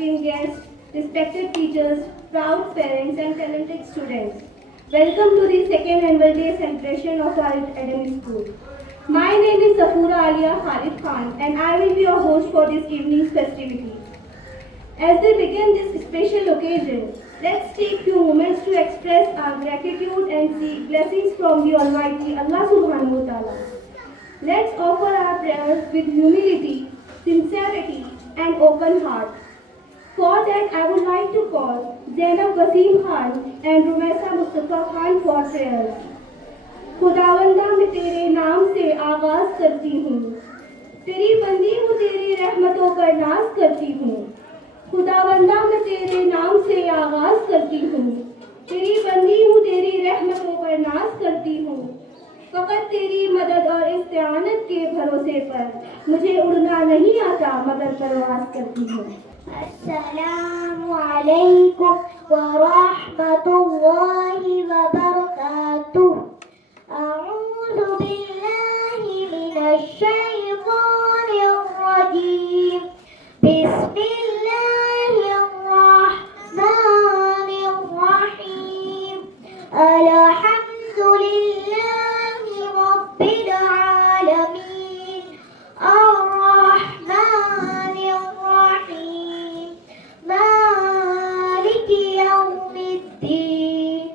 esteemed guests, respected teachers, proud parents, and talented students. Welcome to the second annual day celebration of our academic school. My name is Safura Alia Khalid Khan, and I will be your host for this evening's festivities. As we begin this special occasion, let's take few moments to express our gratitude and seek blessings from the Almighty Allah Subhanahu wa Ta'ala. Let's offer our prayers with humility, sincerity, and open heart. For that, I would like to call Zainab Wasim Khan and Rumaisa Mustafa Khan for prayers. खुदावंदा मैं तेरे नाम से आगाज करती हूँ, तेरी बंदी हूँ, तेरी रहमतों पर नाज करती हूँ. खुदावंदा मैं तेरे नाम से आगाज करती हूँ, तेरी बंदी हूँ, तेरी रहमतों पर नाज करती हूँ. फकत तेरी मदद और इस्तिआनत के भरोसे पर मुझे उड़ना नहीं आता मगर परवाज करती हूँ. अस्सलामु अलैकुम व रहमतुल्लाहि व बरकातुहू. अऊज़ु बिल्लाहि मिनश शैतानिर रजीम. बिस्मिल्लाहिर रहमानिर रहीम. अल्हम्दुलिल्लाहि रब्बिल आलमीन. अर्रहमानिर रहीम. मालिकि यौमिद्दीन.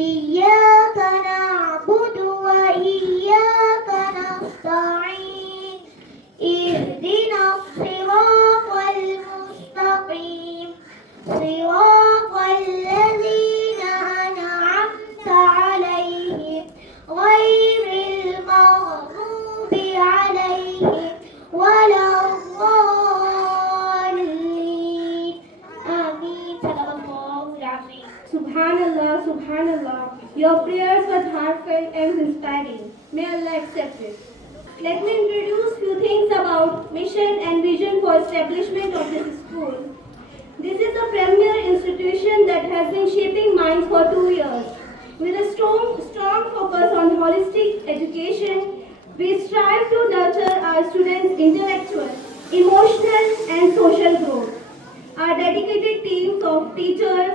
इय्याका नअबुदु व इय्याका नस्तईन. इहदिनस सिरातल मुस्तकीम. सिरातल लज़ीना अनअमता अलैहिम गैरिल मग़दूबि अलैहिम वलद्दाल्लीन. आमीन. सल्लल्लाहु अलैहि. Subhanallah, Subhanallah. Your prayers were heartfelt and inspiring. May Allah accept it. Let me introduce few things about mission and vision for establishment of this school. This is a premier institution that has been shaping minds for 2 years. With a strong focus on holistic education, we strive to nurture our students' intellectual, emotional, and social growth. Our dedicated teams of teachers,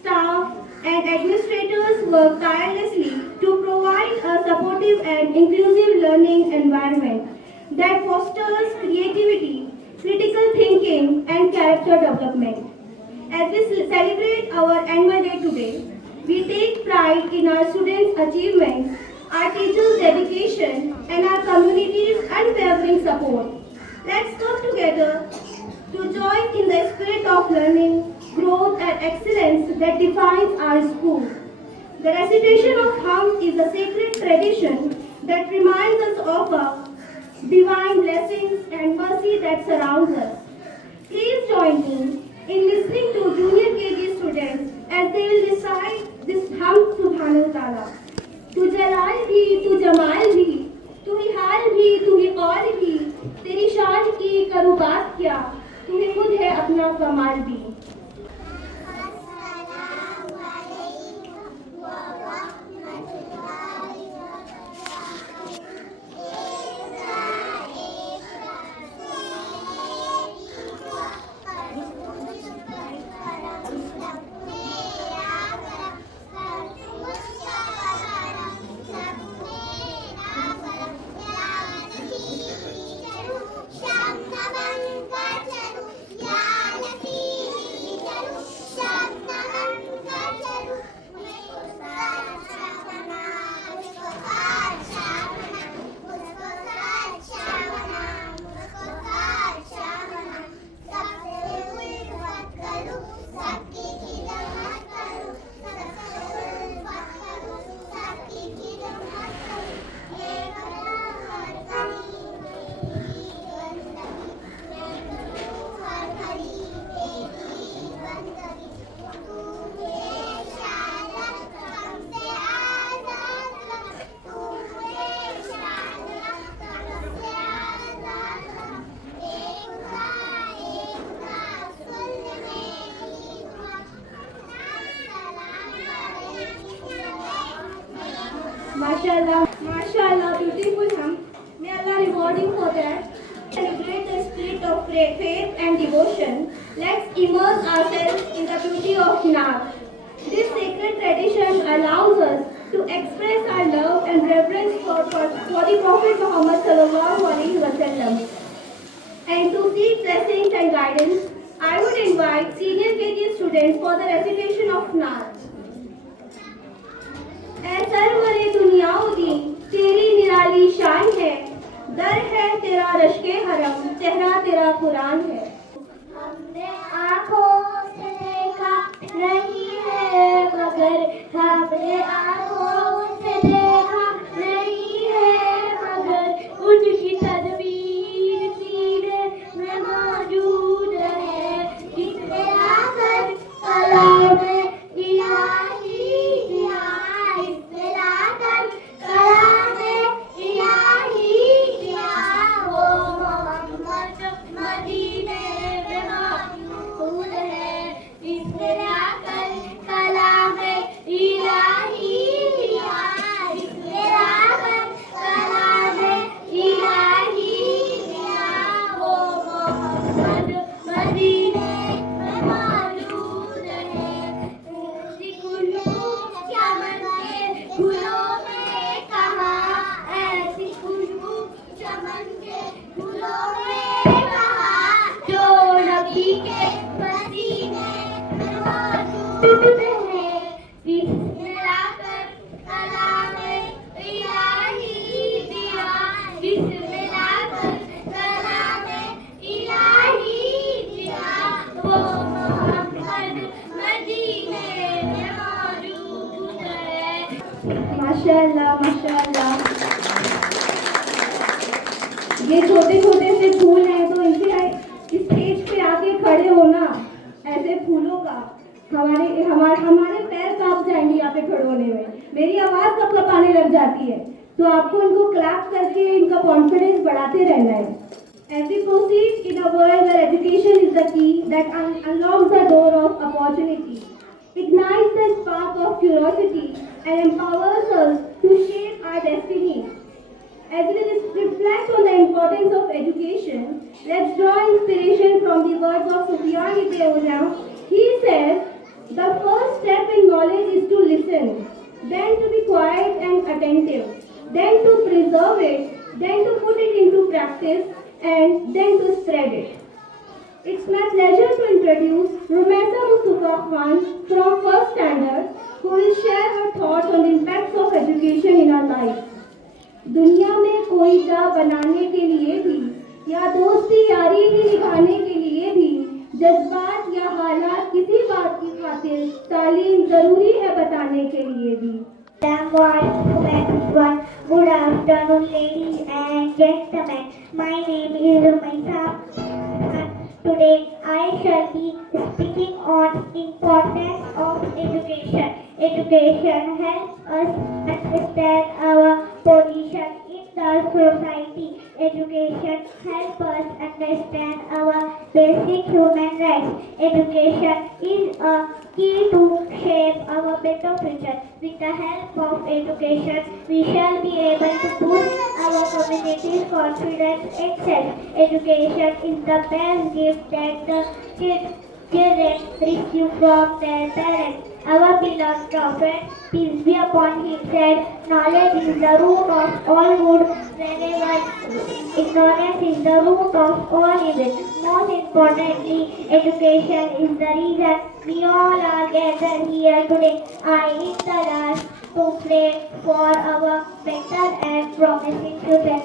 staff, and administrators work tirelessly to provide a supportive and inclusive learning environment that fosters creativity, critical thinking, and character development. As we celebrate our annual day today, we take pride in our students' achievements, our teachers' dedication, and our community's unwavering support. Let's come together to join in the spirit of learning, growth, and excellence that defines our school. The recitation of hymns is a sacred tradition that reminds us of our divine blessings and mercy that surrounds us. Please join me in listening to junior KG students as they will recite this hymn Subhanahu wa Ta'ala. तू जलाल भी, तू जमाल भी, तू ही हाल भी, तू ही कौल भी, तेरी शान की करूँ बात क्या, तू ही खुद है अपना कमाल भी. Mashallah, beautiful hymn. May Allah reward you for that. Celebrate the spirit of faith and devotion Let's immerse ourselves in the beauty of Naat. This sacred tradition allows us to express our love and reverence for the Prophet Muhammad sallallahu alaihi wasallam. And to seek blessings and guidance, I would invite senior KG students for the recitation of Naat. ऐ सरवरे दुनियाउद्दीन तेरी निराली शान है दर है तेरा रश्के हरम चेहरा तेरा कुरान है हमने आँखों से देखा नहीं है मगर हमने आँखों से देखा नहीं है मगर उनकी तदबीर सीने में मौजूद है जिसने आकर कलाम इलाही दिया इसने आकर कलाम इलाही दिया वो मोहम्मद मदीने में मौजूद है इसने आकर कलाम इलाही दिया इसने आकर कलाम इलाही दिया वो मोहम्मद मदीने में मौजूद है ऐसी खुशबू चमन के फूलों में कहा ऐसी खुशबू चमन के फूलों में कहा जो नबी के पसीने में मौजूद है जिसने लाकर कलाम इलाही दिया जिसने लाकर कलाम इलाही दिया वो मोहम्मद मदीने में मौजूद है माशाल्लाह माशाल्लाह ये छोटे छोटे से फूल हैं तो इनके स्टेज पे आके खड़े होना ऐसे फूलों का हमारे पैर कांप जाएंगे यहाँ पे खड़े होने में मेरी आवाज कब कब आने लग जाती है तो आपको इनको क्लैप करके इनका कॉन्फिडेंस बढ़ाते रहना है As we proceed in a world where education is the key that unlocks the door of opportunity, ignites the spark of curiosity, and empowers us to shape our destiny. As we reflect on the importance of education, let's draw inspiration from the words of Sufyan ibn Uyayna. He says, the first step in knowledge is to listen, then to be quiet and attentive, then to preserve it, then to put it into practice, and then to spread it. It's my pleasure to introduce Rumaisa Mustafa Khan from First Standard, who will share her thoughts on the impacts of education in our lives. दुनिया में कोई जा बनाने के लिए भी या दोस्ती यारी ही निभाने के लिए भी जज्बात या हालात किसी बात की खातिर तालीम जरूरी है बताने के लिए भी everyone. Good afternoon, ladies and gentlemen. My name is Rumaisa. Today I shall be speaking on importance of education. Education helps us understand our position in the society. Education helps us understand our basic human rights. Education is a key to shape our better future. With the help of education, we shall be able to boost our community's confidence and self. Education is the best gift that the children receive from their parents. Our beloved Prophet, peace be upon him, said, knowledge is the root of all good, whereas ignorance is the root of all evil. Most importantly, education is the reason we all are gathered here today. I in the last to pray for our better and promising future.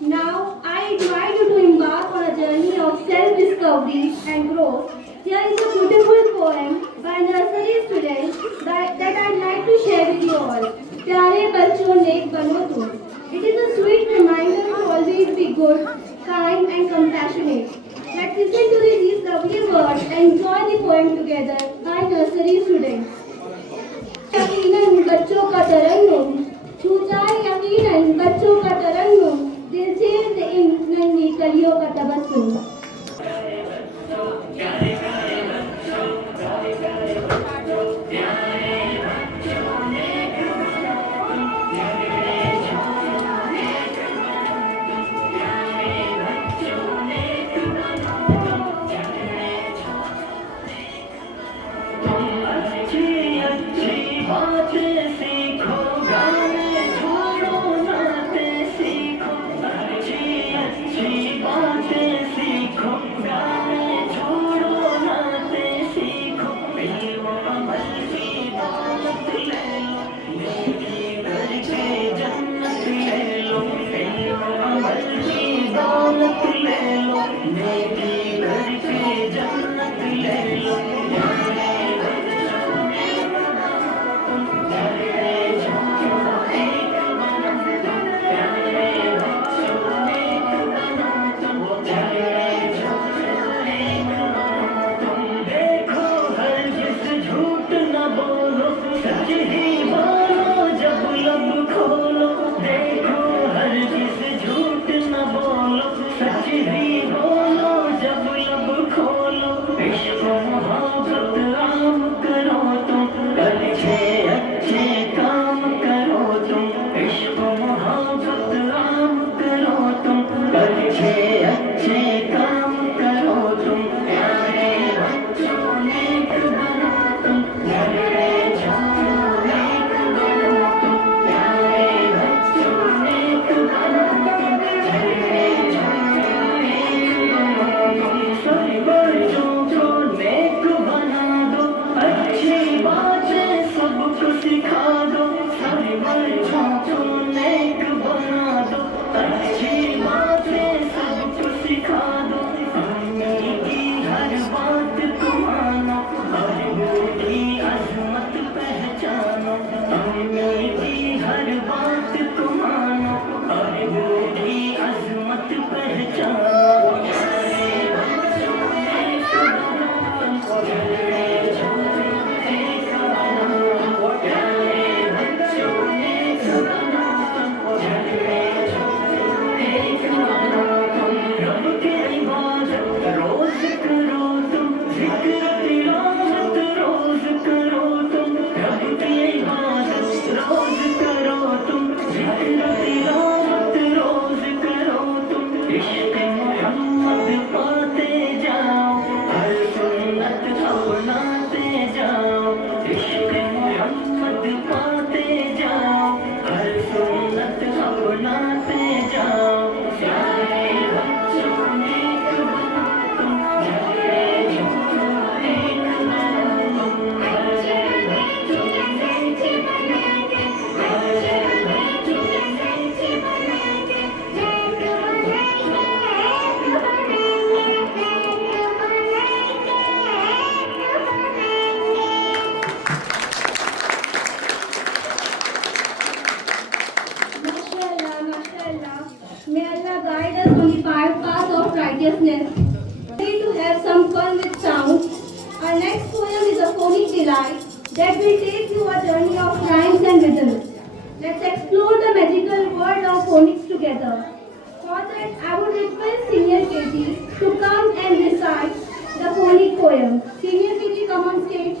Now, I invite you to embark on a journey of self-discovery and growth. Here is a beautiful poem by nursery students that I'd like to share with you all. प्यारे बच्चों नेक बनो तुम. It is a sweet reminder to always be good, kind and compassionate. Let's listen to these lovely words and enjoy the poem together by nursery students. यकीनन बच्चों का तरन्नुम छूटा यकीनन बच्चों का तरन्नुम दिल से इन नन्ही कलियों का Tabassum Our next poem is a phonic delight that will take you a journey of rhymes and rhythms. Let's explore the magical world of phonics together. For that, I would request Senior Katie to come and recite the phonic poem. Senior Katie, come on stage.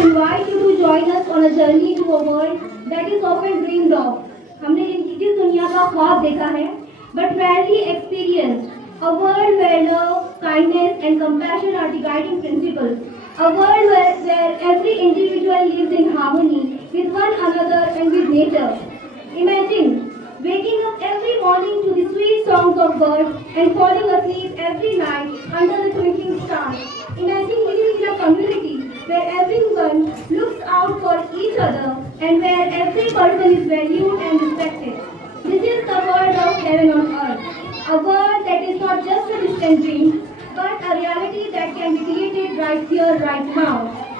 invite you to join us on a journey to a world that is often dreamed of. हमने जिस दुनिया का ख्वाब देखा है, but rarely experienced. A world where love, kindness, and compassion are the guiding principles. A world where every individual lives in harmony with one another and with nature. Imagine waking up every morning to the sweet songs of birds and falling asleep every night under the twinkling stars. Imagine living in a community where everyone looks out for each other and where every person is valued and respected. This is the world of heaven on earth. A world that is not just a distant dream, but a reality that can be created right here, right now.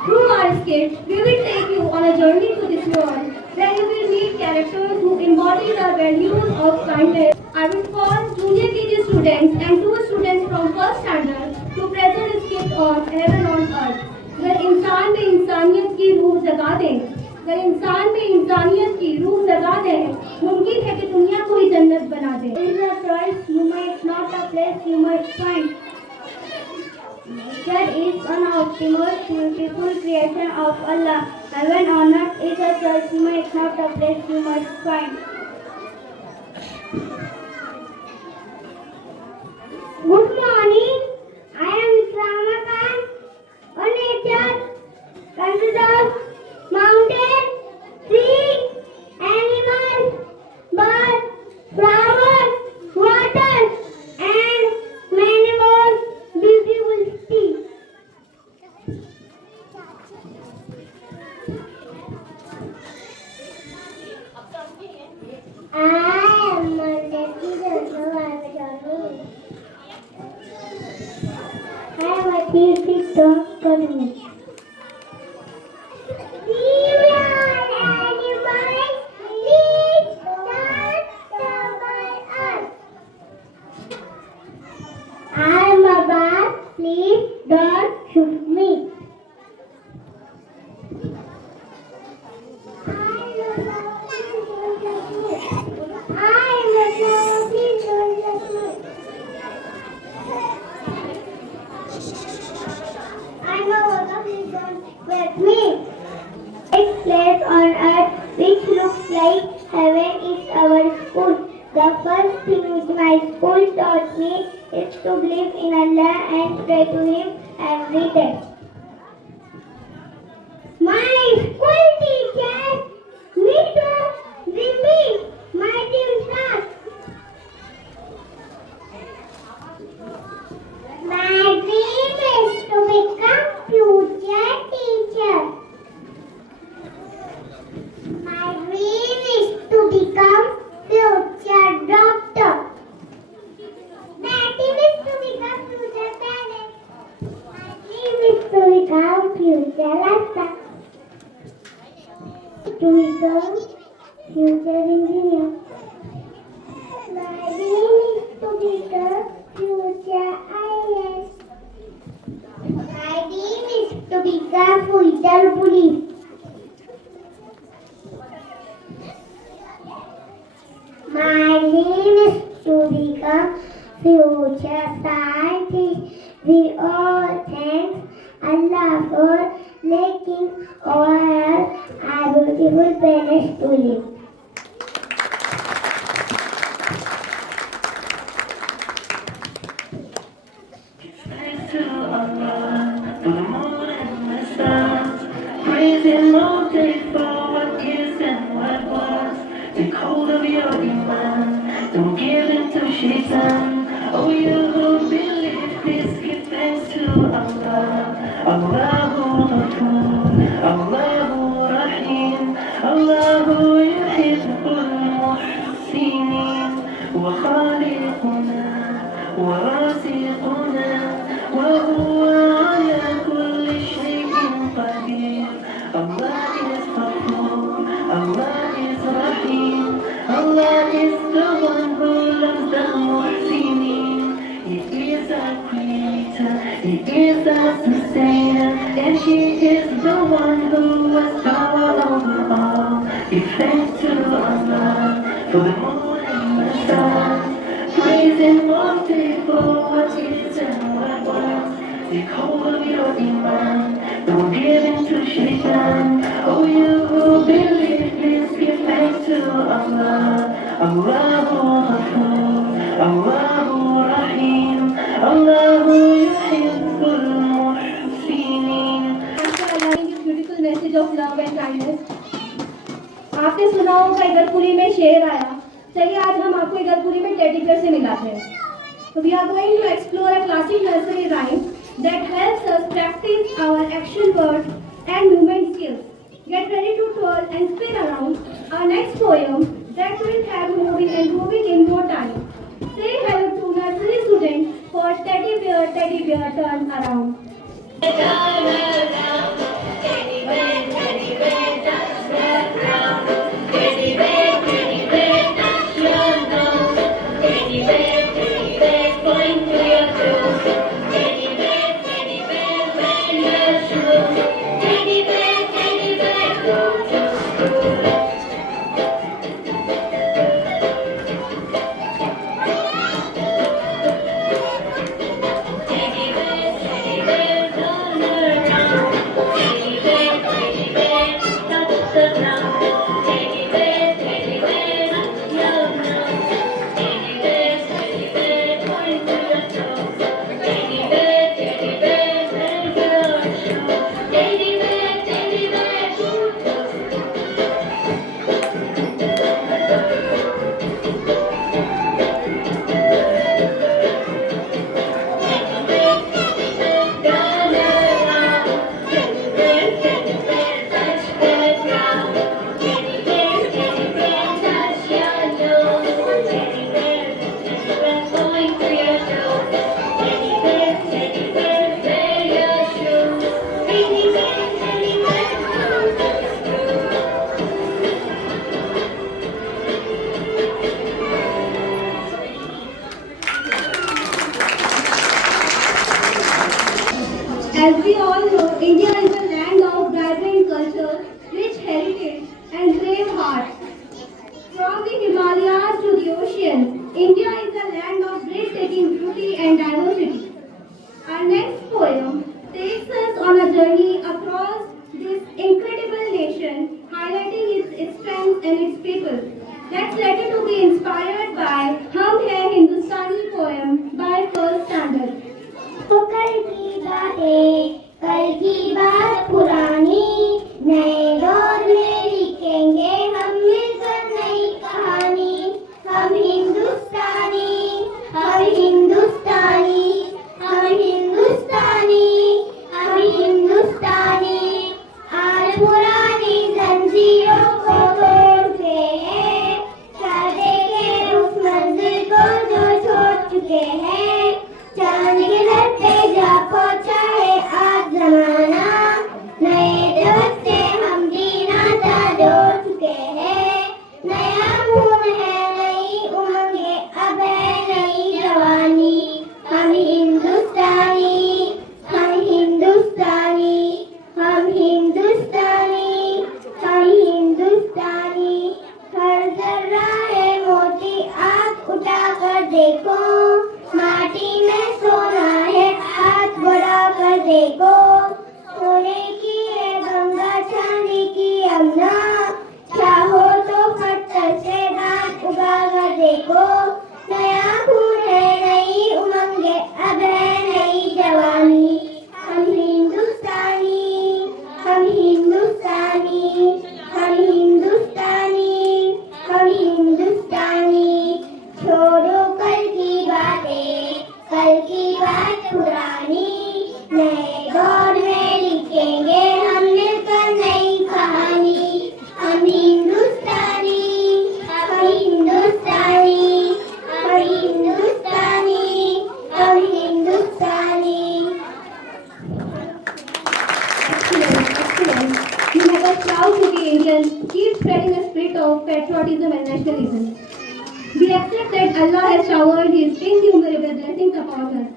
Through our skits, we will take you on a journey to this world where you will meet characters who embody the values of kindness. I will call junior KG students and two students from first standard to present a skit on heaven on earth. अगर इंसान में इंसानियत की रूह जगा दें, अगर इंसान में इंसानियत की रूह जगा दें, मुमकिन है कि दुनिया को ही जन्नत बना दें. There is a choice you might not a place you might find. Nature is an ultimate beautiful creation of Allah. Heaven on earth is a choice you might not a place you might find. Good morning. I am Islama Khan. On nature consists of mountain, tree, animals, birds, flowers, water, and many more beautiful things. I am Malati Jansavarajani. I am a theistic dog colony. I'm a bat, please don't shoot me. With me. This place on earth which looks like heaven is our school. The first thing which my school taught me is to believe in Allah and pray to Him every day. My school teacher me to repeat my dream class. My dream is to become future teacher. My dream is to become future doctor. My dream is to become future parent. My dream is to become future doctor. To become future engineer. My dream is to become future IAS. My dream is to become future police. My dream is to become future scientist. We all thank Allah for making our beautiful parents to live. Thanks to Allah for the moon and the stars. Praising all day for what is and what was. Take hold of your iman. Don't give in to shaitan. Oh, you who believe this, give thanks to Allah. Allahu Ghafoor, Allahu Rahim, Allahu Yuhibbul Muhsinin. وخالقنا ورازقنا وهو على كل شيء قدير. Allah is Ghafoor, Allah is Rahim, Allah is the one who loves the Muhsinin. He is our creator, He is our sustainer, and He is the one who was power over all. Give thanks to Allah for the moon and the stars. Praise Him all day for what is and what was. Take hold of your iman, don't give in to مشرقا. Oh, you who believe, please give thanks to Allah. Allahu Ghafoor, Allahu Rahim, Allahu Yuhibbul Muhsinin. For allowing this beautiful message of love and kindness. आपने सुना होगा इगतपुरी में शेर आया. चलिए आज हम आपको इगतपुरी में टेडी बेयर से मिलाते हैं. So we are going to explore a classic nursery rhyme that helps us practice our action words and movement skills. Get ready to twirl and spin around our next poem that will have moving and moving in more time. Say hello to nursery students for teddy bear, turn around. Turn around, teddy bear, touch the ground. Teddy bear, touch your nose. Teddy bear, point to your toes. Teddy bear, wear your shoes. Teddy bear, go to school. Teddy bear, turn around. Teddy bear, touch the ground. Teddy bear, touch your nose. Teddy bear, point to your toes. Teddy bear, wear your shoes. Teddy bear, go to school. Turn around, teddy bear, touch the ground. Teddy bear, touch your nose. Teddy bear, point to your toes. Teddy bear, wear your shoes. Teddy bear, go to school. As we all know, India is a land of vibrant culture, rich heritage, and brave hearts. From the Himalayas to the ocean, India is a land of breathtaking beauty and diversity. Our next poem takes us on a journey across this incredible nation, highlighting its strengths and its people. Let's let it to be inspired by Hum Hai Hindustani poem by First Standard. तो कल की बात पुरानी, नए दौर में लिखेंगे हम मिलकर नई कहानी. हम हिंदुस्तानी, हम हिंदुस्तानी, हम हिंदुस्तानी, हम हिंदुस्तानी. आज पुरानी जंजीरों को तोड़ते हैं, चाहते के उस मंजिल को जो छोड़ चुके हैं. चांद के घर पे जा पहुंचा है आज जमाना, नए जगत से हम भी नाता जोड़ चुके हैं. नया खून है, नई उमंगे, अब है नई जवानी. हम हिंदुस्तानी, हम हिंदुस्तानी, हम हिंदुस्तानी, हम हिंदुस्तानी. हर जर्रा है मोती, आँख उठा कर देखो, माटी में सोना है, हाथ बढ़ा कर देखो. सोने की है गंगा, चांदी की यमुना, चाहो तो पत्थर से दांत उगा कर देखो. नया खून है, नई उमंगे, अब है नई जवानी. हम हिंदुस्तानी, हम हिंदुस्तानी, हम हिंदुस्तानी, हम हिंदुस्तानी. छोड़ो कल की बातें, कल की बात पुरानी, नए दौर में लिखेंगे हम मिलकर नई कहानी. हम हिंदुस्तानी, हम हिंदुस्तानी, हम हिंदुस्तानी, हम हिंदुस्तानी. Excellent. You make us proud to be Indian. Keep spreading the spirit of patriotism and nationalism. We accept that Allah has showered His innumerable blessings upon us.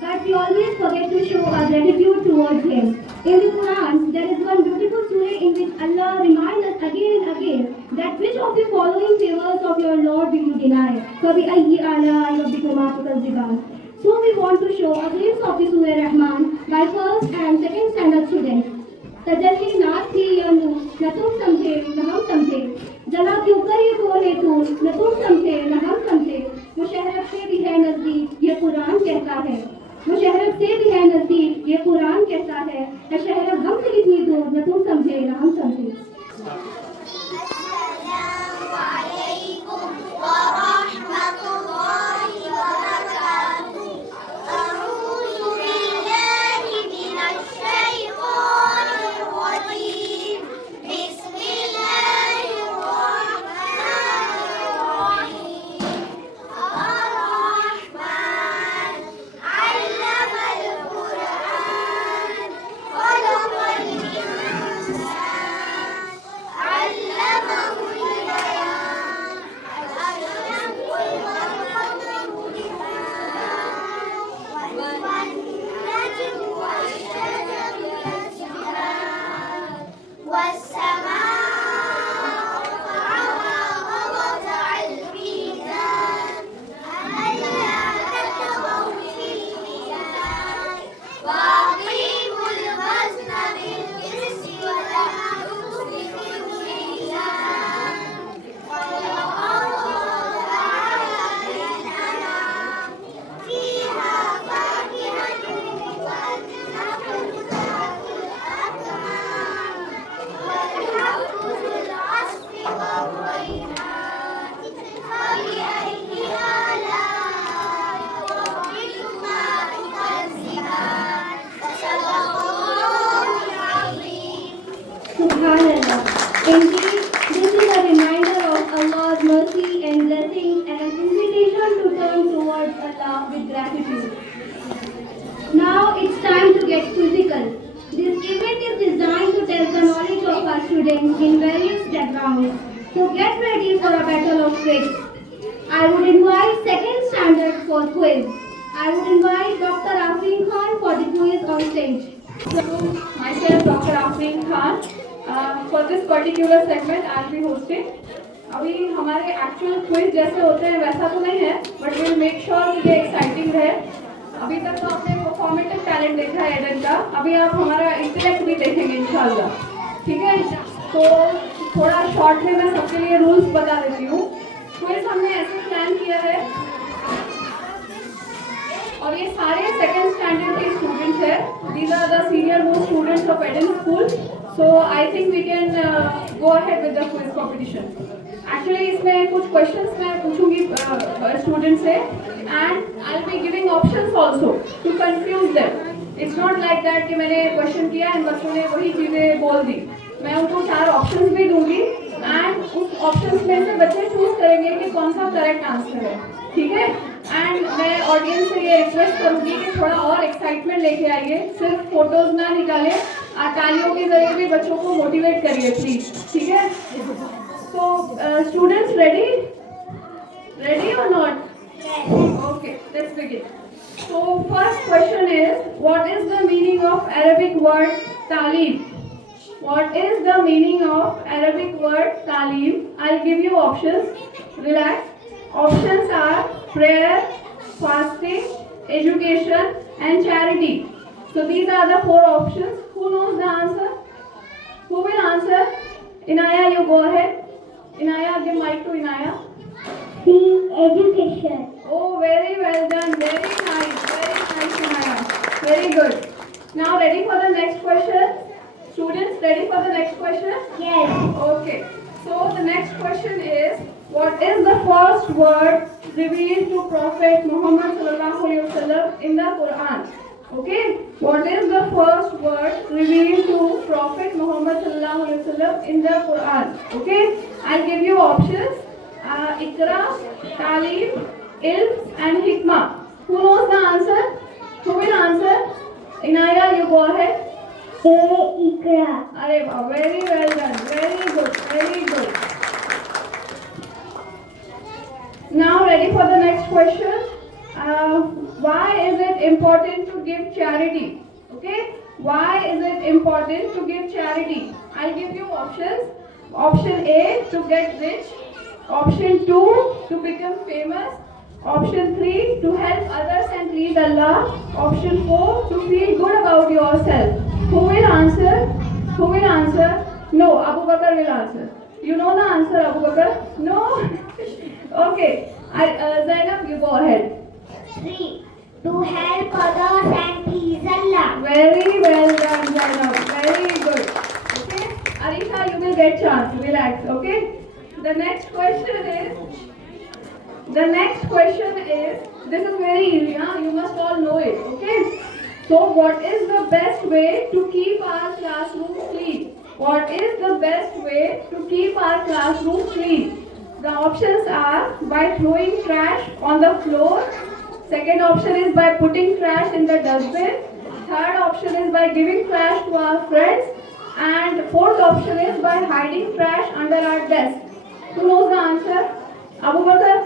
But we always forget to show our gratitude towards Him. In the Quran, there is one beautiful surah in which Allah reminds us again and again that which of the following favors of your Lord will you deny? فَبِأَيِّ آلَاءِ رَبِّكُمَا تُكَذِّبَانِ. So we want to show a glimpse of the Surah Rahman by first and second standard students. तजल्ली नाथ थी यह नूर, न तुम समझे न हम समझे। जला क्यों कर ये कोहे तूर, न तुम समझे न हम समझे। मुशहरफ से भी है नजदीक ये कुरान कहता है, मुशहरफ से भी है नजदीक ये कुरान कहता है। मुशहरफ हमसे कितनी दूर, न तुम समझे न हम समझे। Subhanallah. Indeed, this is a reminder of Allah's mercy and blessings and an invitation to turn towards Allah with gratitude. Now it's time to get physical. This event is designed to test the knowledge of our students in various backgrounds. So get ready for a battle of wits. I would invite second standard for quiz. I would invite Dr. Afreen Khan for the quiz on stage. So, myself, Dr. Afreen Khan. For this particular segment, I'll be hosting. अभी हमारे actual quiz जैसे होते हैं वैसा तो नहीं है, but will make sure कि ये एक्साइटिंग रहे। अभी तक तो आपने परफॉर्मेटिव टैलेंट देखा है एडन का, अभी आप हमारा इंटेलेक्ट भी देखेंगे इंशाल्लाह, ठीक है। तो थोड़ा शॉर्ट में मैं सबके लिए रूल्स बता देती हूँ। क्विज हमने ऐसे प्लान किया है, और ये सारे सेकंड स्टैंडर्ड के स्टूडेंट्स हैं। These are the senior most students of Eden school, so I think we can go ahead with the quiz competition. Actually इसमें कुछ क्वेश्चंस मैं पूछूंगी स्टूडेंट से, and I will be giving options also to confuse them. It's not like that कि मैंने question किया and बच्चों ने वही चीज़ें बोल दी। मैं उनको 4 ऑप्शंस भी दूंगी, एंड उस ऑप्शंस में से बच्चे चूज करेंगे कि कौन सा करेक्ट आंसर है, ठीक है। एंड मैं ऑडियंस से ये रिक्वेस्ट करूंगी कि थोड़ा और एक्साइटमेंट लेके आइए, सिर्फ फोटोज ना निकालें, तालियों के जरिए भी बच्चों को मोटिवेट करिए प्लीज, ठीक है। So, students ready? Ready or not? Yes. Okay, let's begin. So, first question is, what is the meaning of Arabic word talim? What is the meaning of Arabic word talim? I'll give you options. Relax. Options are prayer, fasting, education, and charity. So, these are the 4 options. Who knows the answer? Who will answer? Inaya, you go ahead. Inaya, give mic to Inaya. C. Education. Oh, very well done. Very nice, Inaya. Very good. Now, ready for the next question? Students, ready for the next question? Yes. Okay. So, the next question is, what is the first word revealed to Prophet Muhammad sallallahu alaihi wasallam in the Quran? Okay. What is the first word revealed to Prophet Muhammad sallallahu alaihi wasallam in the Quran? Okay. I'll give you options. Iqra, Talim, Ilm, and Hikmah. Who knows the answer? Who will answer? Inaya, you go ahead. A. Iqra. Arey wow, very well done. Very good. Very good. Now ready for the next question. Why is it important to give charity? Okay. Why is it important to give charity? I'll give you options. Option A, to get rich. Option 2, to become famous. Option 3, to help others and please Allah. Option 4, to feel good about yourself. Who will answer? Who will answer? No, Abu Bakr will answer. You know the answer, Abu Bakr? No? Okay. Zainab, you go ahead. 3. To help others and please Allah. Very well done, Zainab. Very good. Okay. Arisha, you will get chance. Relax. Okay. The next question is. This is very easy. Huh? You must all know it. Okay. So, what is the best way to keep our classroom clean? What is the best way to keep our classroom clean? The options are by throwing trash on the floor. Second option is by putting trash in the dustbin. Third option is by giving trash to our friends. And fourth option is by hiding trash under our desk. Who knows the answer? Abu Bakr?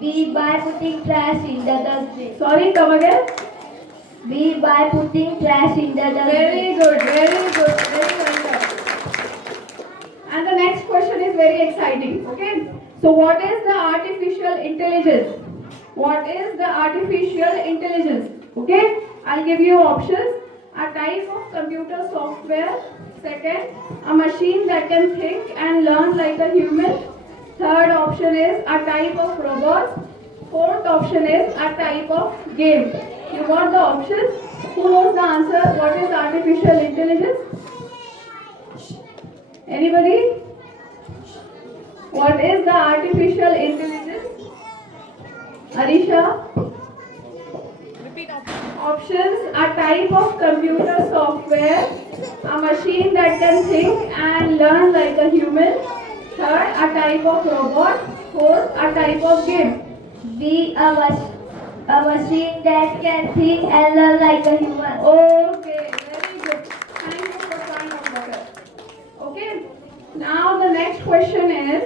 B. By putting trash in the dustbin. Sorry, come again. B. By putting trash in the dustbin. Very good, very good, very well done. And the next question is very exciting. Okay. So, what is the artificial intelligence? What is the artificial intelligence? Okay. I'll give you options. A type of computer software. Second, a machine that can think and learn like a human. Third option is a type of robot. Fourth option is a type of game. You got the options? Who knows the answer? What is artificial intelligence? Anybody? What is the artificial intelligence? Arisha? Options: a type of computer software, a machine that can think and learn like a human. Third, a type of robot. Fourth, a type of game. B. A machine that can think and learn like a human. Okay, very good. Thank you for trying out better. Okay, now the next question is,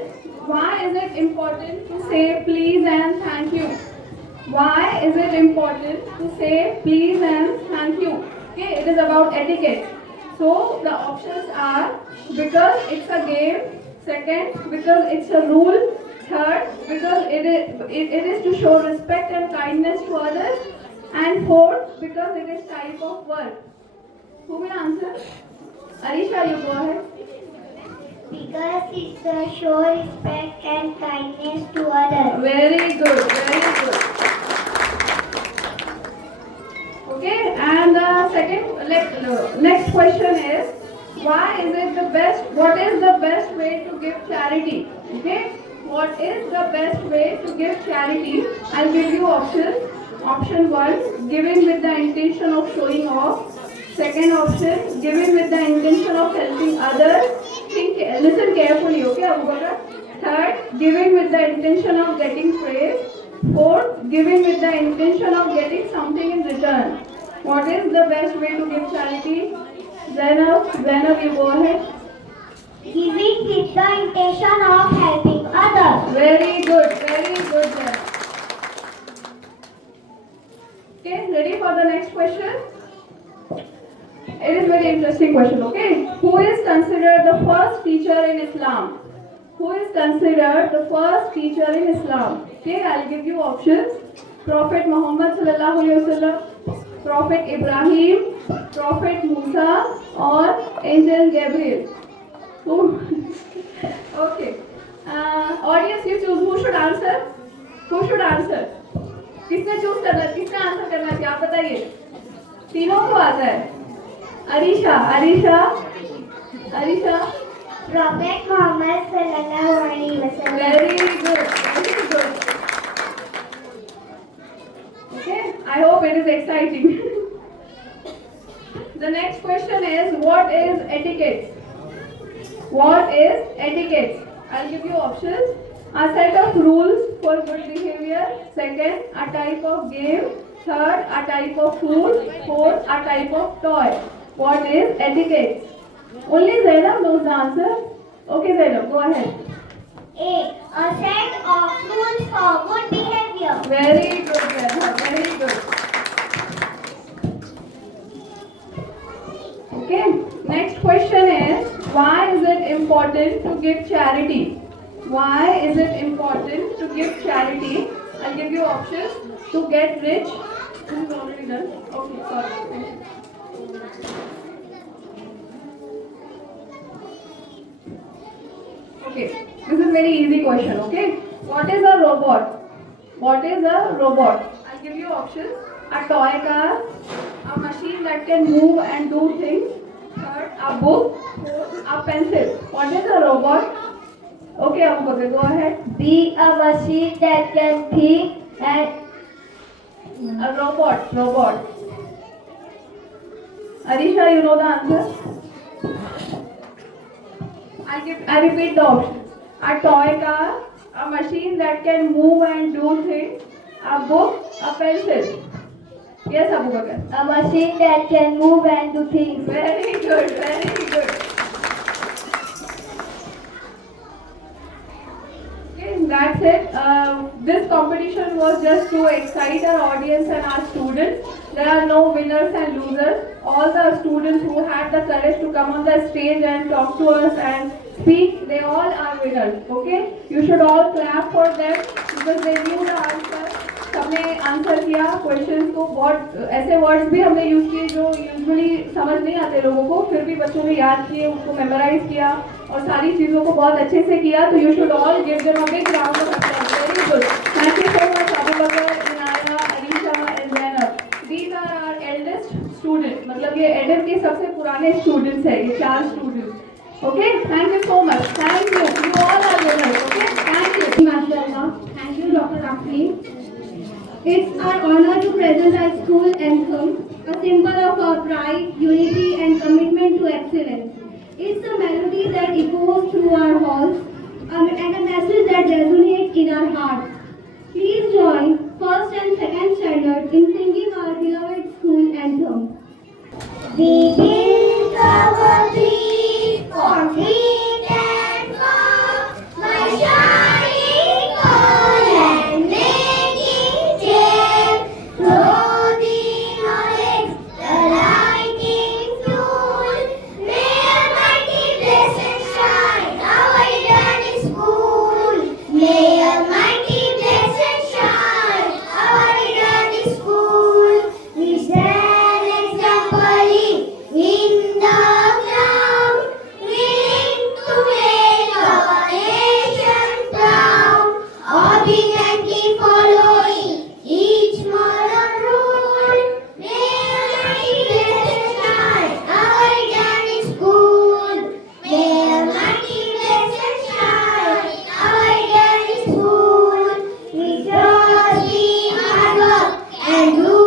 why is it important to say please and thank you? Why is it important to say please and thank you? Okay, it is about etiquette. So the options are because it's a game. Second, because it's a rule. Third, because it is to show respect and kindness to others. And fourth, because it is type of work. Who will answer? Arisha, you go ahead. Because it's to show respect and kindness to others. Very good, very good. Okay, and the next question is, why is it the best? What is the best way to give charity? Okay, what is the best way to give charity? I'll give you options. Option 1, giving with the intention of showing off. Second option, giving with the intention of helping others. Listen carefully, okay, Abu Bakr. Third, giving with the intention of getting praise. Fourth, giving with the intention of getting something in return. What is the best way to give charity? Zainab, you go ahead. Giving with the intention of helping others. Very good, Zainab. Okay, ready for the next question? It is very interesting question, okay? Who is considered the first teacher in Islam? Who is considered the first teacher in Islam? Okay, I'll give you options. Prophet Muhammad sallallahu alaihi wasallam, Prophet Ibrahim, Prophet Musa, or Angel Gabriel. Okay. Audience, you choose. Who should answer? Who should answer? किसने choose करना है? किसने answer करना है? आप बताइए. तीनों को आता है. Arisha. Prophet Muhammad sallallahu alaihi wasallam. Very good. Okay, I hope it is exciting. The next question is, what is etiquette? What is etiquette? I'll give you options. A set of rules for good behavior. Second, a type of game. Third, a type of food. Fourth, a type of toy. What is etiquette? Only Zainab knows the answer. Okay, Zainab, go ahead. A set of rules for good behavior. Very good, Zainab. Very good. Okay, next question is, why is it important to give charity? Why is it important to give charity? I'll give you options. To get rich. This is already done. Okay, sorry. Okay, this is very easy question. Okay, what is a robot? What is a robot? I'll give you options: a toy car, a machine that can move and do things, third, a book, fourth, a pencil. What is a robot? Okay, Amkote, go ahead. Be a machine that can think and A robot. Robot. Arisha, you know the answer? I repeat the options. A toy car, a machine that can move and do things, a book, a pencil. Yes, Abu Bakar. a machine that can move and do things. Very good, very good. Okay, that's it. This competition was just to excite our audience and our students. There are no winners and losers. All the students who had the courage to come on the stage and talk to us and speak, they all are winners. Okay? You should all clap for them because they knew the answer. सबने answer किया question को, बहुत ऐसे words भी हमने use किए जो usually समझ नहीं आते लोगों को, फिर भी बच्चों ने याद किए, उनको मेमोराइज किया और सारी चीज़ों को बहुत अच्छे से किया. तो you should all give them a big round of applause. Very good. Thank you so much Abu Bakar, Inaya, Arisha and Zainab. These are our eldest student, मतलब ये एडम के सबसे पुराने स्टूडेंट्स हैं, ये 4 students. Okay, thank you so much. Thank you. You all are winners. Okay, thank you. MashaAllah. Thank you, Dr. Afri. It's our honor to present our school anthem, a symbol of our pride, unity, and commitment to excellence. It's a melody that echoes through our halls and a message that resonates in our hearts. Please join first and second standard in singing our beloved school anthem. We build our dreams, concrete and firm, by shining gold and making gem. Through the knowledge, the lightning fuel, may Almighty bless and shine our yearly school. May Almighty bless and shine our yearly school. We stand exemplary in the ground, willing to make our nation proud, obediently following each moral rule. May Almighty bless and shine our yearly school. May Almighty bless and shine our yearly school. We trust in hard work and do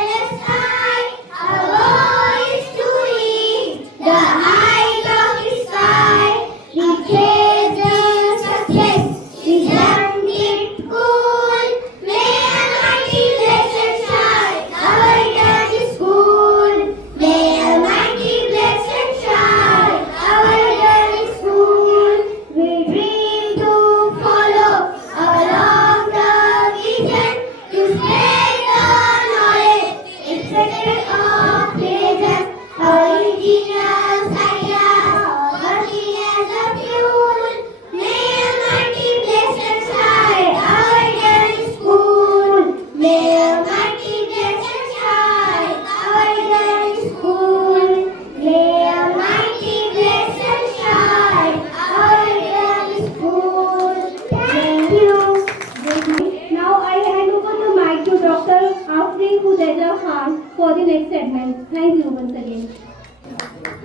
LSI. Our goal is to reach the height of the sky. We chase the success, we stand it cool. May Almighty bless and shine our yearly school. May Almighty bless and shine our yearly school. We dream to follow our long-term vision to spread the knowledge, expected of pleasure. Our engineers, ideas, working as a fuel. May Almighty bless and shine our yearly school. May Almighty bless and shine our yearly school. May Almighty bless and shine our yearly school. Thank you. Now I hand over the mic to Dr. Afri Hudeja Khan for the next segment. Thank you once again.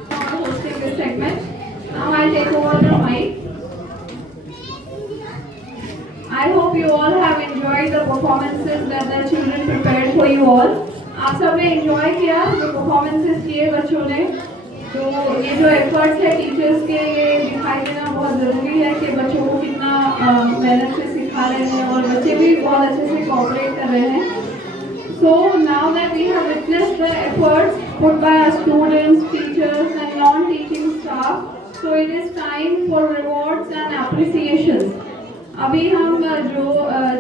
For hosting this segment. Now I'll take over the mic. I hope you all have enjoyed the performances that the children prepared for you all. आप सबने enjoy किया जो performances किए बच्चों ने. तो ये जो efforts है teachers के, ये दिखाई देना बहुत ज़रूरी है कि बच्चों को कितना मेहनत से सिखा रहे हैं और बच्चे भी बहुत अच्छे से cooperate कर रहे हैं. So now that we have witnessed the efforts put by our students, teachers and non-teaching staff, so it is time for rewards and appreciations. अभी हम जो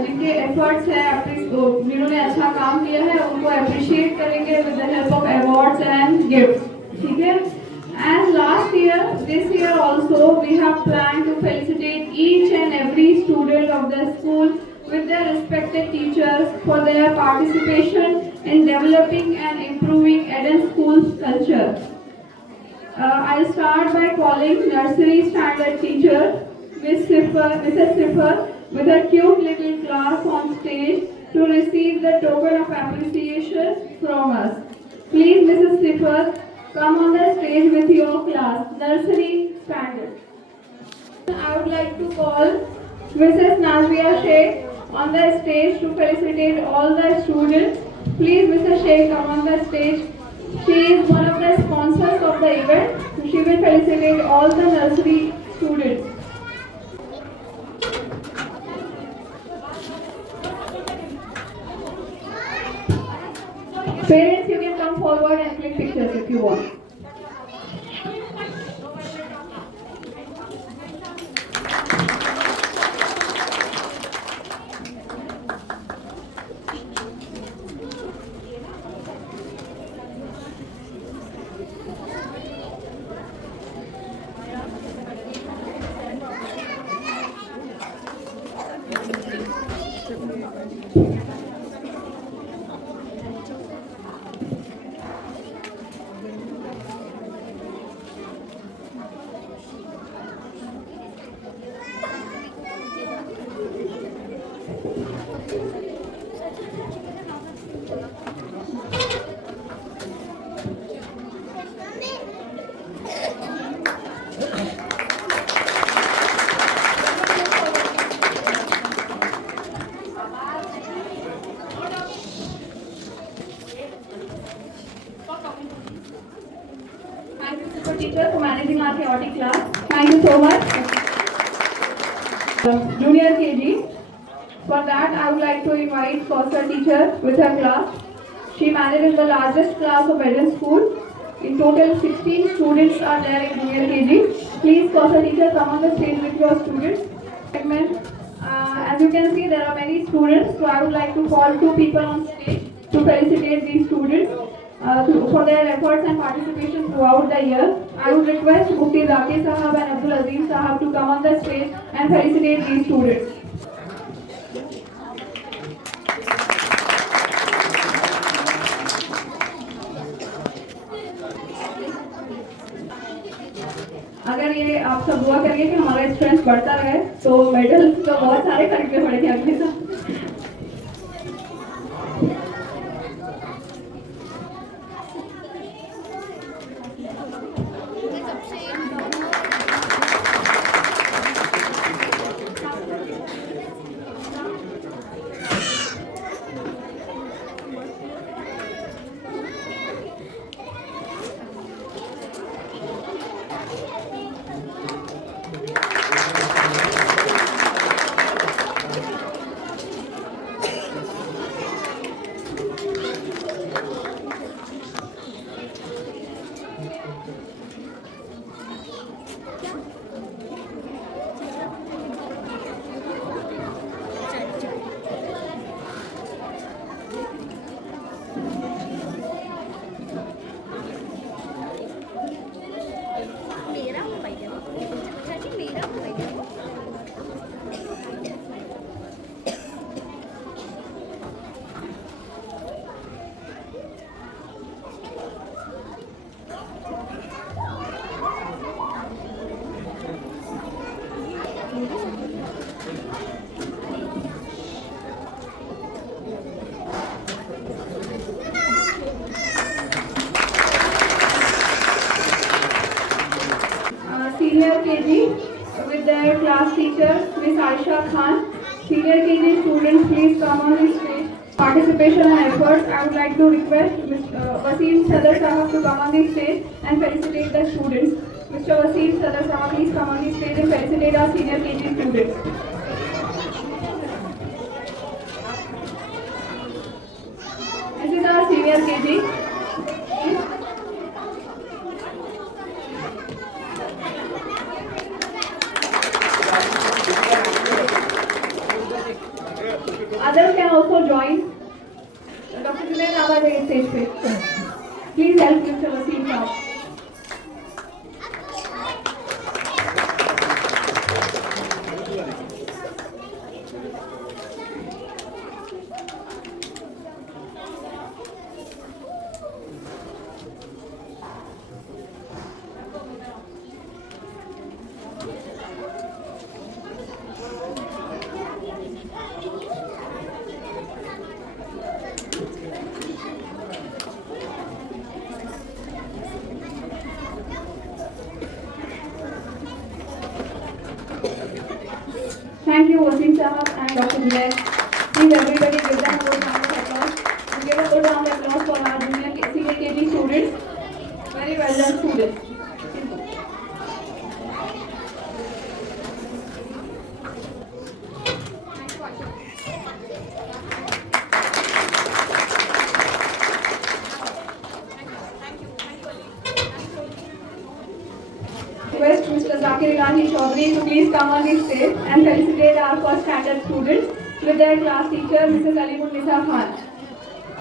जिनके efforts है, जिन्होंने अच्छा काम किया है, उनको appreciate करेंगे with the help of awards and gifts. ठीक है? As last year, this year also we have planned to felicitate each and every student of the school with their respected teachers for their participation in developing and improving Eden School's culture. I'll start by calling nursery standard teacher Mrs. Sifar with a cute little class on stage to receive the token of appreciation from us. Please, Mrs. Sifar, come on the stage with your class, nursery standard. I would like to call Mrs. Nazia Sheikh on the stage to felicitate all the students. Please, Mrs. Sheikh, come on the stage. She is one of the sponsors of the event. She will felicitate all the nursery students. Parents, you can come forward and click pictures if you want. Thank you, super teacher, for managing our chaotic class. Thank you so much. Junior KG. For that, I would like to invite Kaushal teacher with her class. She manages the largest class of Eden School. In total, 16 students are there in Junior KG. Please, Kaushal teacher, come on the stage with your students. As you can see, there are many students, so I would like to call two people on stage to felicitate these students for their efforts and participation throughout the year. I would request Mufti Zakir Sahab and Abdul Aziz Sahab to come on the stage and felicitate these students. अगर ये आप सब दुआ करिए कि हमारा strength बढ़ता रहे तो मेडल तो बहुत सारे खरीदने पड़ेंगे अगले साल. Senior KG with their class teacher, Ms. Aisha Khan. Senior KG students, please come on the stage. Participation and efforts. I would like to request Mr. Wasim Sadar Sahab to come on the stage and felicitate the students. Mr. Wasim Sadar Sahab, please come on the stage and felicitate our senior KG students. This is our senior KG. Others can also join. Dr. Junaid Awa is stage पे. Please help Mr. Wasim Sahab. Thank you, Wasim Sahab and Dr. Junaid. Please everybody give them a good round of applause. And give a good round of applause for our senior KG students. Very well done, students. Request Mr. Zakir Gandhi Chaudhary to please come on the stage and felicitate our first standard students with their class teacher, Mrs. Alimun Nisa Khan.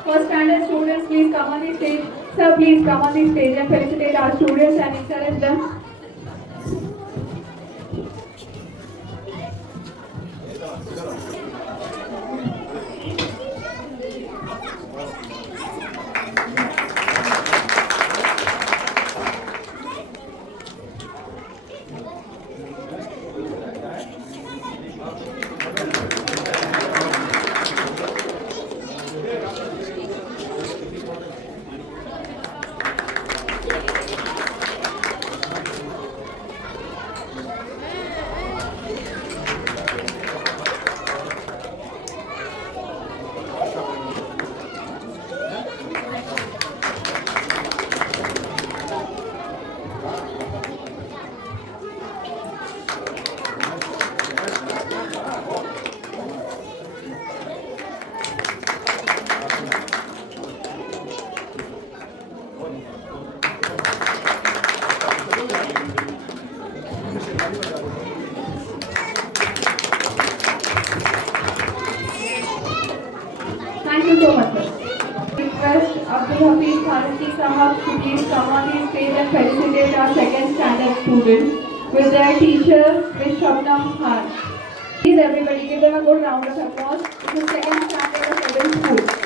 First standard students, please come on the stage. Sir, please come on the stage and felicitate our students and encourage them. Thank you so much, sir. Request Abdul Hafiz Faruqi Sahab to please come on the stage and felicitate our second standard students with their teacher, Ms. Shabnam Khan. Please everybody give them a good round of applause. This is second standard of Eden School.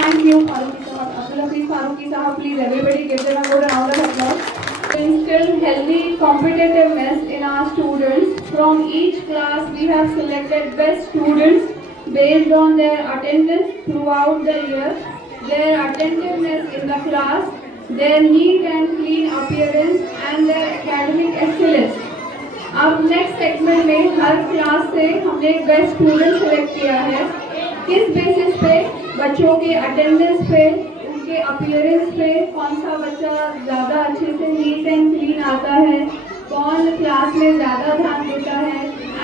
Thank you, Faruqi Sahab. Abdul Hafiz Faruqi Sahab, please everybody give them a good round of applause. To instill healthy competitiveness in our students, from each class we have selected best students based on their attendance throughout the year, their attentiveness in the class, their neat and clean appearance and their academic excellence. अब next segment में हर class से हमने एक best student select किया है. किस basis पे? बच्चों के अटेंडेंस पे, उनके अपीयरेंस पे, कौन सा बच्चा ज़्यादा अच्छे से नीट एंड क्लीन आता है, कौन क्लास में ज़्यादा ध्यान देता है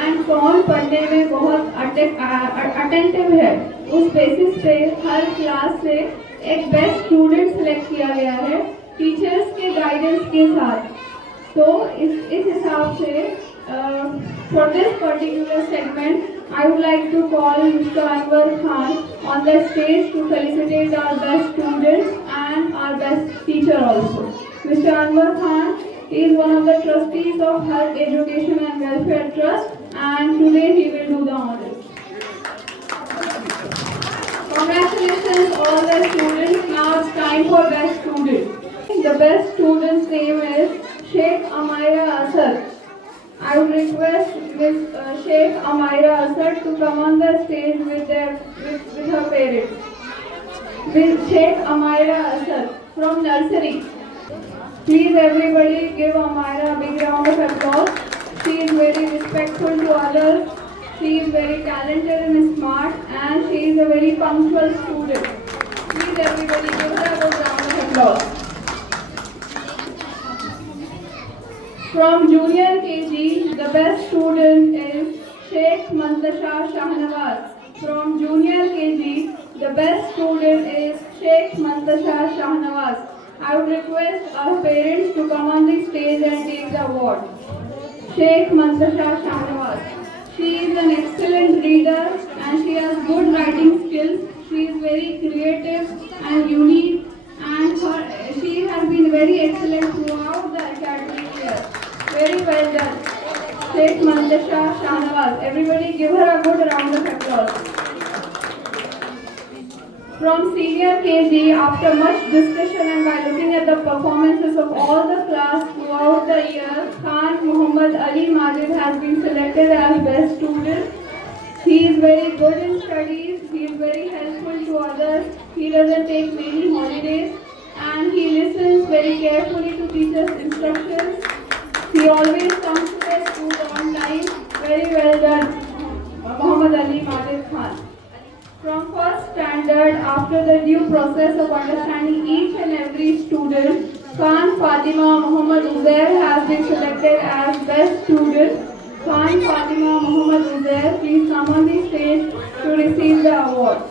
एंड कौन पढ़ने में बहुत अटेंटिव है. उस बेसिस पे हर क्लास से एक बेस्ट स्टूडेंट सेलेक्ट किया गया है टीचर्स के गाइडेंस के साथ. तो इस हिसाब से for this particular segment, I would like to call Mr. Anwar Khan on the stage to felicitate our best students and our best teacher also. Mr. Anwar Khan is one of the trustees of Health Education and Welfare Trust, and today he will do the honors. Congratulations all the students. Now it's time for best student. The best student's name is Sheikh Amaira Asad. I would request Ms. Sheikh Amaira Asad to come on the stage with her parents. Ms. Sheikh Amaira Asad from nursery. Please everybody give Amaira a big round of applause. She is very respectful to others. She is very talented and smart, and she is a very punctual student. Please everybody give her a good round of applause. From junior KG, the best student is Sheikh Mantasha Shahnawaz. From junior KG, the best student is Sheikh Mantasha Shahnawaz. I would request our parents to come on the stage and take the award. Sheikh Mantasha Shahnawaz. She is an excellent reader and she has good writing skills. She is very creative and unique and she has been very excellent throughout the academic year. Very well done. Sheikh Mandasha Shahnawaz. Everybody give her a good round of applause. From senior KG, after much discussion and by looking at the performances of all the class throughout the year, Khan Muhammad Ali Majid has been selected as best student. He is very good in studies, he is very helpful to others, he doesn't take many holidays, and he listens very carefully to teachers' instructions. He always comes to the school on time. Very well done, Muhammad Ali Majid Khan. From first standard, after the due process of understanding each and every student, Khan Fatima Muhammad Uzair has been selected as best student. Khan Fatima Muhammad Uzair, please come on the stage to receive the award.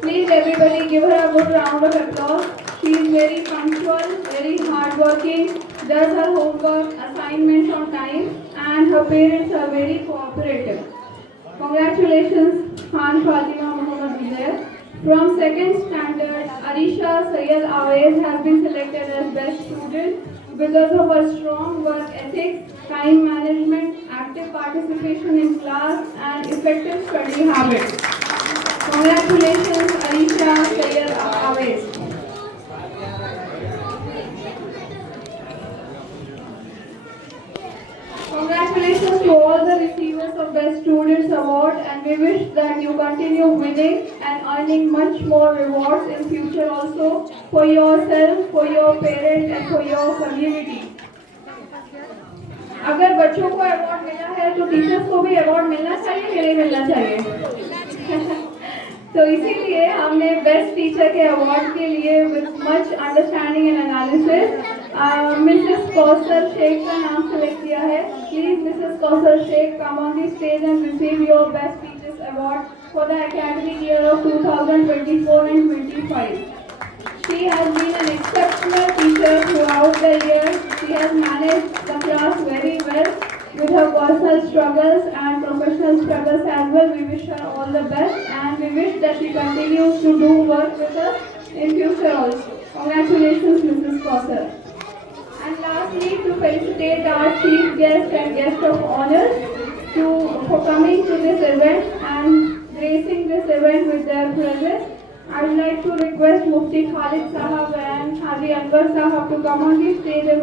Please everybody give her a good round of applause. She is very punctual, very hardworking, does her homework, assignments on time, and her parents are very cooperative. Congratulations, Khan Fatima Muhammad Uzair. From second standard, Arisha Sayyid Awais has been selected as best student because of her strong work ethics, time management, active participation in class, and effective study habits. Congratulations, Arisha Sayyid Awais. Congratulations to all the receivers of Best Students Award, and we wish that you continue winning and earning much more rewards in future also for yourself, for your parents and for your community. अगर बच्चों को award मिला है तो teachers को भी award मिलना चाहिए कि नहीं मिलना चाहिए? तो इसीलिए हमने बेस्ट टीचर के अवार्ड के लिए with much understanding and analysis Mrs Kausar Shaikh का नाम सेलेक्ट किया है. Please Mrs Kausar Shaikh come on the stage and receive your best teachers award for the academic year of 2024 and 25. She has been an exceptional teacher throughout the year. She has managed the class very well with her personal struggles and professional struggles as well. We wish her all the best and we wish that she continues to do work with us in future also. Congratulations, Mrs. Kausar. And lastly, to felicitate our chief guest and guest of honor for coming to this event and gracing this event with their presence. I would like to request Mufti Khalid Sahab and Haji Anwar Sahab to come on the stage and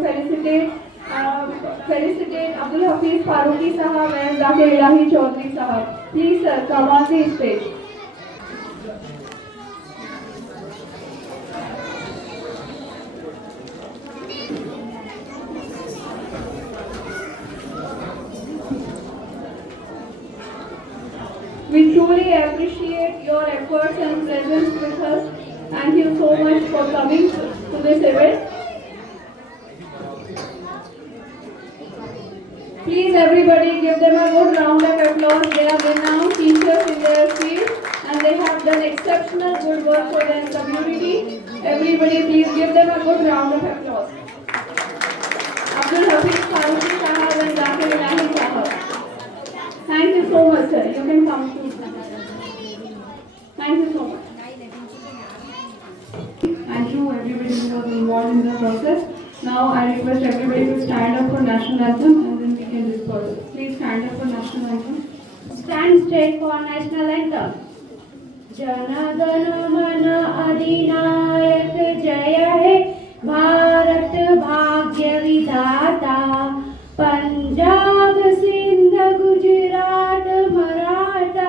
felicitate Abdul Hafiz Farooqi Sahab and Zakir Ilahi Chaudhary Sahab. Please sir, come on the stage. We truly appreciate your efforts and presence with us. Thank you so much for coming to this event. Please everybody give them a good round of applause. They are renowned teachers in their field and they have done exceptional good work for their community. Everybody please give them a good round of applause. Abdul Hafiz Farooqi Sahab and Zakir Ilahi Sahab. Thank you so much, sir. You can come to. Thank you so much. Thank you, everybody who was involved in the process. Now I request everybody to stand up for national anthem and then we can disperse. Please stand up for national anthem. Stand straight for national anthem. Jana Gana Mana Adinayak Jaya Hai Bharat Bhagya Vidhata Punjab Sindh Gujarat Maratha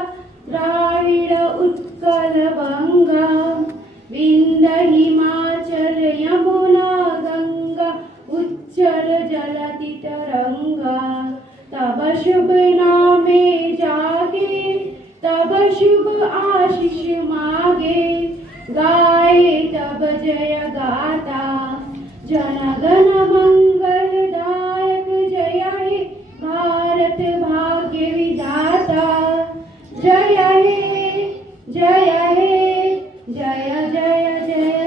Dravida Utkal Banga Vindhya Himachal Yamuna Ganga Uchchal Jalati Taranga तब शुभ नामे जागे तब शुभ आशीष मागे गाए तब जय गाता जन गण मंगलदायक जय हे भारत भाग्य विधाता जय हे जय हे जय जय जय